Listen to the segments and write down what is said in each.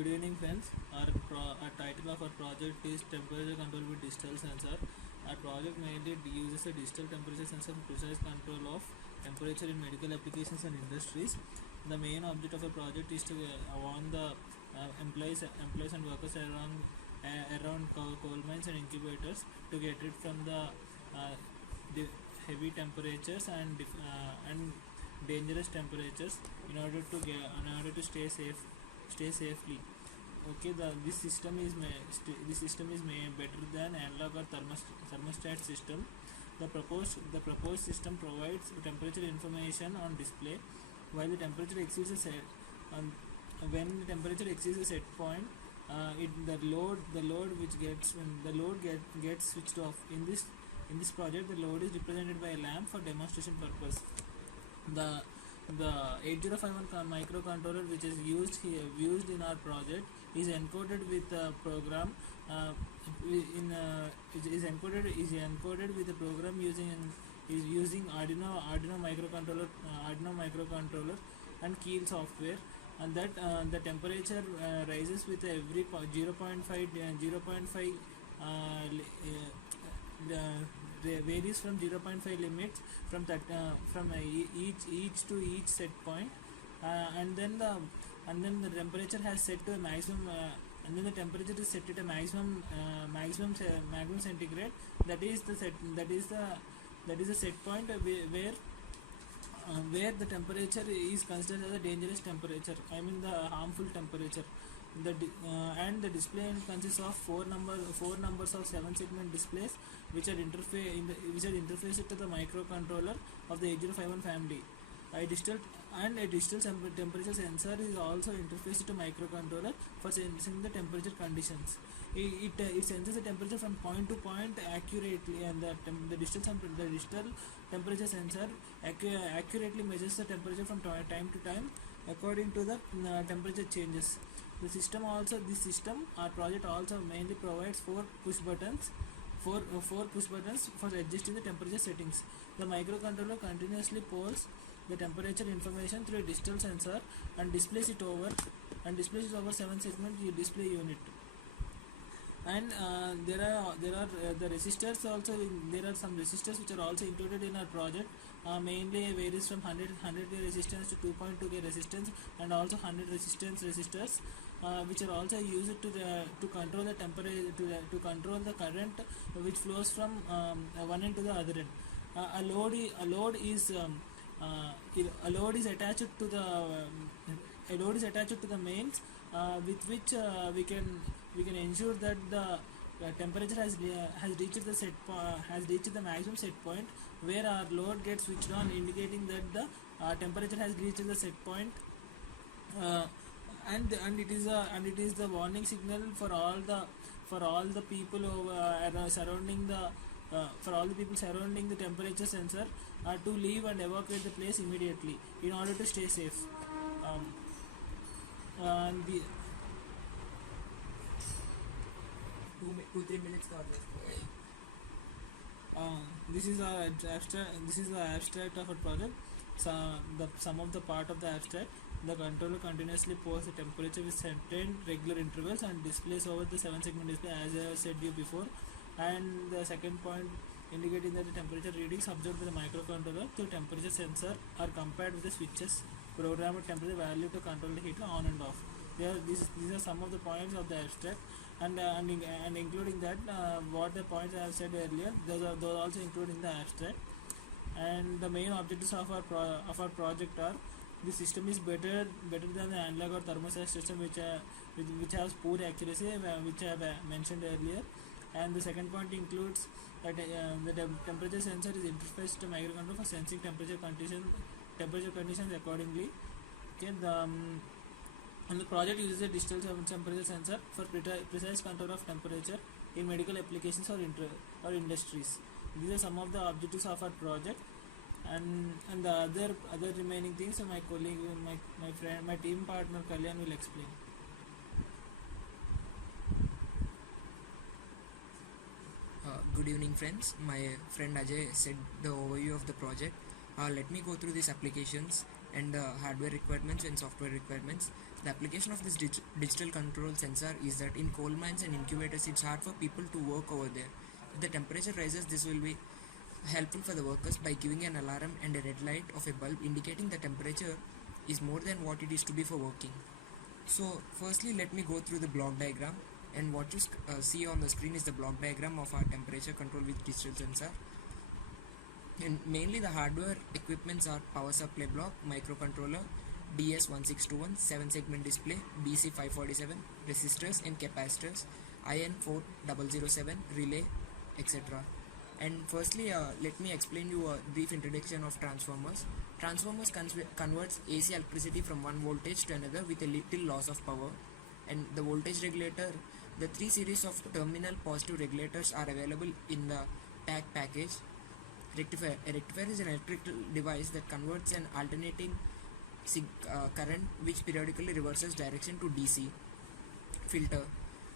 Good evening, friends. Our title of our project is Temperature Control with Digital Sensor. Our project mainly uses a digital temperature sensor for precise control of temperature in medical applications and industries. The main object of the project is to warn the employees and workers around coal mines and incubators to get rid from the heavy temperatures and dangerous temperatures in order to stay safely. Okay, this system is better than analog or thermostat system. The proposed system provides temperature information on display while the temperature exceeds a set. When the temperature exceeds a set point, the load gets switched off. In this project, the load is represented by a lamp for demonstration purpose. The 8051 microcontroller, which is used in our project, is encoded with a program is encoded with a program using Arduino microcontroller and Keel software, and that the temperature rises with every 0.5 varies from 0.5 limits from each set point, and then the temperature has set to a maximum and then the temperature is set at a maximum centigrade. That is the set point where the temperature is considered as a dangerous temperature, I mean the harmful temperature. And the display consists of four numbers of 7-segment displays which are interfaced to the microcontroller of the 8051 family. A digital temperature sensor is also interfaced to microcontroller for sensing the temperature conditions. It senses the temperature from point to point accurately, and the digital temperature sensor accurately measures the temperature from time to time according to the temperature changes. Our project also mainly provides four push buttons for adjusting the temperature settings. The microcontroller continuously polls the temperature information through a digital sensor and displays it over 7-segment display unit. And there are the resistors also. There are some resistors which are also included in our project. Mainly varies from 100K resistance to 2.2K resistance, and also 100 resistance resistors, which are also used to control the temperature, to control the current which flows from one end to the other end. A load is attached to the mains, with which we can ensure that the temperature has reached the maximum set point, where our load gets switched on, indicating that the temperature has reached the set point. And it is the warning signal for all the people surrounding the temperature sensor to leave and evacuate the place immediately in order to stay safe. Two 3 minutes. This is the abstract of a project. Some of the part of the abstract. The controller continuously posts the temperature with certain regular intervals and displays over the 7-segment display, as I have said you before. And the second point, indicating that the temperature readings observed by the microcontroller through temperature sensor are compared with the switches programmed temperature value to control the heater on and off. These are some of the points of the abstract, and including that, what the points I have said earlier, those are also included in the abstract. And the main objectives of our project are: the system is better than the analog or thermostat system, which has poor accuracy, which I have mentioned earlier. And the second point includes that the temperature sensor is interfaced to microcontroller for sensing temperature conditions accordingly. Okay, and the project uses a digital temperature sensor for precise control of temperature in medical applications or industries. These are some of the objectives of our project, and the other remaining things my colleague, my friend, my team partner Kalyan will explain. Good evening, friends. My friend Ajay said the overview of the project. Let me go through these applications and the hardware requirements and software requirements. The application of this digital control sensor is that in coal mines and incubators, it's hard for people to work over there. If the temperature rises, this will be helpful for the workers by giving an alarm and a red light of a bulb indicating the temperature is more than what it is to be for working. So firstly, let me go through the block diagram, and what you see on the screen is the block diagram of our temperature control with digital sensor. And mainly the hardware equipments are power supply block, microcontroller, DS1621, 7 segment display, BC547, resistors and capacitors, IN4007, relay, etc. And firstly, let me explain you a brief introduction of transformers. Transformers converts AC electricity from one voltage to another with a little loss of power. And the voltage regulator, the three series of terminal positive regulators are available in the TAC package. Rectifier. A rectifier is an electrical device that converts an alternating current which periodically reverses direction to DC. Filter.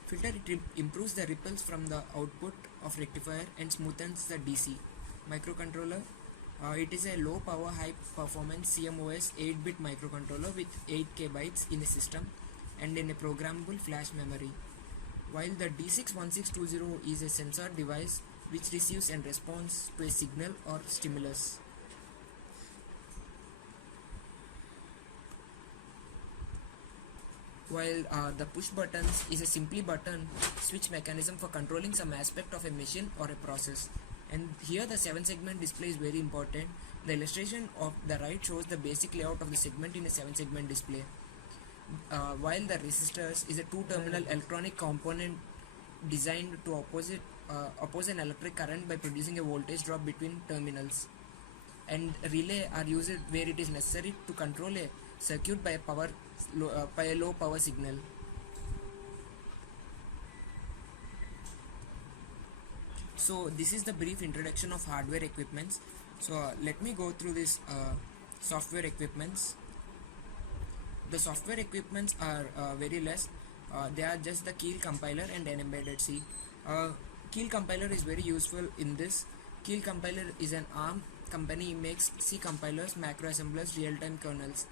Filter improves the ripples from the output of rectifier and smoothens the DC. Microcontroller. It is a low power high performance CMOS 8-bit microcontroller with 8K bytes in a system and in a programmable flash memory. While the D61620 is a sensor device which receives and responds to a signal or stimulus. While the push buttons is a simply button switch mechanism for controlling some aspect of a machine or a process. And here the 7 segment display is very important. The illustration of the right shows the basic layout of the segment in a 7 segment display. While the resistors is a 2-terminal electronic component designed to oppose an electric current by producing a voltage drop between terminals. And relay are used where it is necessary to control a circuit by a low power signal. So this is the brief introduction of hardware equipments. So let me go through this software equipments. The software equipments are very less. They are just the Keel compiler and an embedded C. Keel compiler is very useful in this. Keel compiler is an ARM company, makes C compilers, macro assemblers, real-time kernels.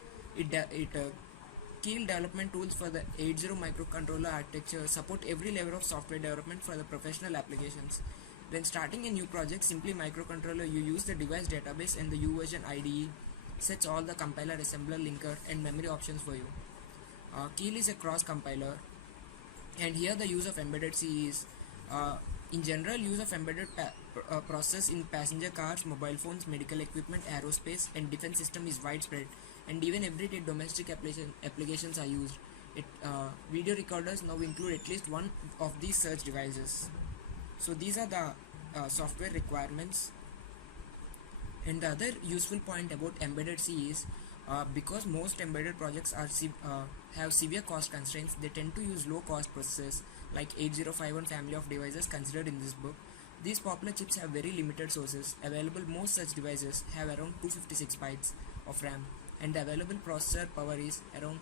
Keel development tools for the 80 microcontroller architecture support every level of software development for the professional applications. When starting a new project, simply microcontroller, you use the device database and the uversion IDE sets all the compiler, assembler, linker and memory options for you. Keel is a cross compiler, and here the use of embedded C is in general use of embedded process in passenger cars, mobile phones, medical equipment, aerospace and defense system is widespread, and even everyday domestic applications are used. Video recorders now include at least one of these such devices. So these are the software requirements. And the other useful point about embedded C is because most embedded projects are have severe cost constraints, they tend to use low cost processors like 8051 family of devices considered in this book. These popular chips have very limited sources available. Most such devices have around 256 bytes of RAM, and the available processor power is around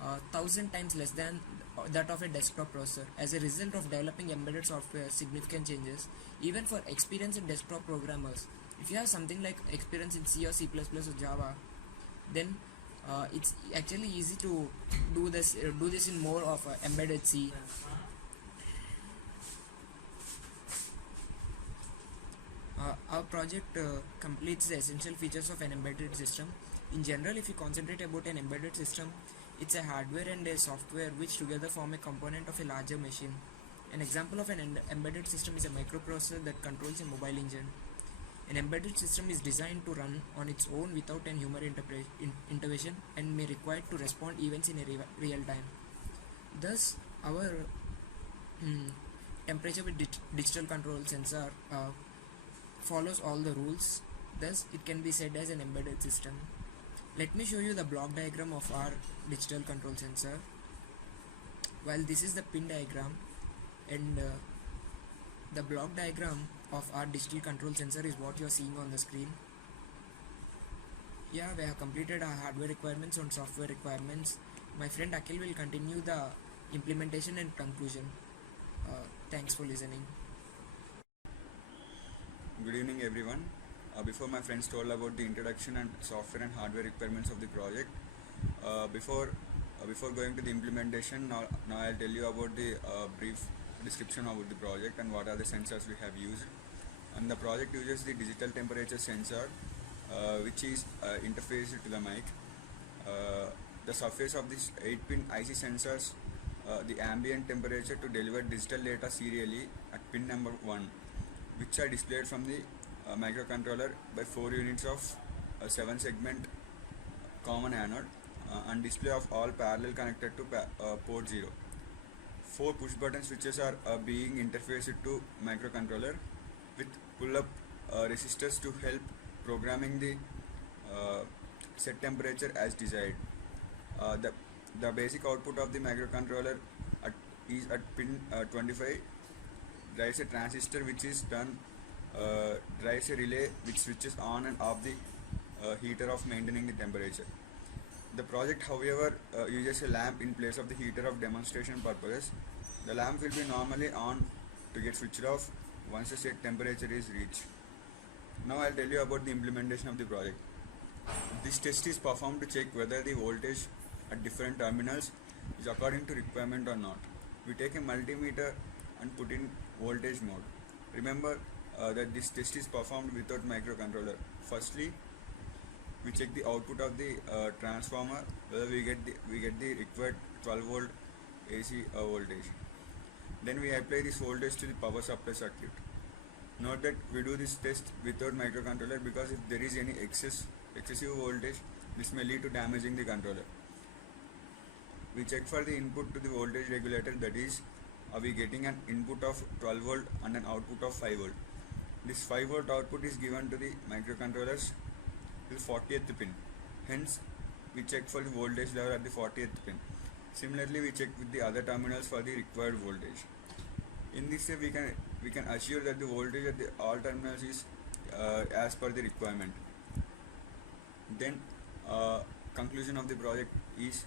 1000 times less than that of a desktop processor. As a result of developing embedded software, significant changes even for experienced desktop programmers. If you have something like experience in C or C++ or Java, then it's actually easy to do this in more of embedded C. Our project completes the essential features of an embedded system. In general, if you concentrate about an embedded system, it's a hardware and a software which together form a component of a larger machine. An example of an embedded system is a microprocessor that controls a mobile engine. An embedded system is designed to run on its own without an human intervention and may require to respond events in a real time. Thus, our temperature with digital control sensor follows all the rules. Thus, it can be said as an embedded system. Let me show you the block diagram of our digital control sensor. While this is the pin diagram, and the block diagram of our digital control sensor is what you are seeing on the screen. Yeah, we have completed our hardware requirements and software requirements. My friend Akhil will continue the implementation and conclusion. Thanks for listening. Good evening, everyone. before my friends told about the introduction and software and hardware requirements of the project, before going to the implementation, now I'll tell you about the brief description about the project and what are the sensors we have used. And the project uses the digital temperature sensor, which is interfaced to the mic. The surface of this 8-pin IC sensors the ambient temperature to deliver digital data serially at pin number 1, which are displayed from the microcontroller by 4 units of 7-segment common anode and display of all parallel connected to port 0. 4 push button switches are being interfaced to microcontroller with pull-up resistors to help programming the set temperature as desired. The basic output of the microcontroller is at pin 25 drives a transistor which is done drives a relay which switches on and off the heater of maintaining the temperature. The project, however, uses a lamp in place of the heater of demonstration purposes. The lamp will be normally on to get switched off once the set temperature is reached. Now I'll tell you about the implementation of the project. This test is performed to check whether the voltage at different terminals is according to requirement or not. We take a multimeter and put in voltage mode. Remember that this test is performed without microcontroller. Firstly, we check the output of the transformer, whether we get the required 12 volt AC voltage. Then we apply this voltage to the power supply circuit. Note that we do this test without microcontroller because if there is any excessive voltage, this may lead to damaging the controller. We check for the input to the voltage regulator, that is, are we getting an input of 12 volt and an output of 5 volt. This 5 volt output is given to the microcontrollers to the 40th pin. Hence, we check for the voltage level at the 40th pin. Similarly, we check with the other terminals for the required voltage. In this way, we can assure that the voltage at the all terminals is as per the requirement. Then, conclusion of the project is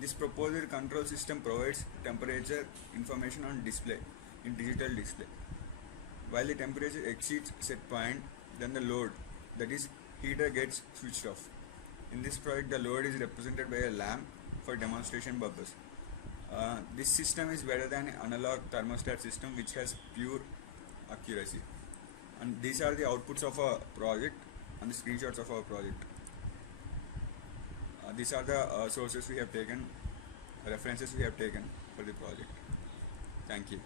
this proposed control system provides temperature information on display in digital display. While the temperature exceeds set point, then the load, that is heater, gets switched off. In this project, the load is represented by a lamp for demonstration purpose. This system is better than an analog thermostat system which has pure accuracy. And these are the outputs of our project and the screenshots of our project. These are the sources we have taken, references we have taken for the project. Thank you.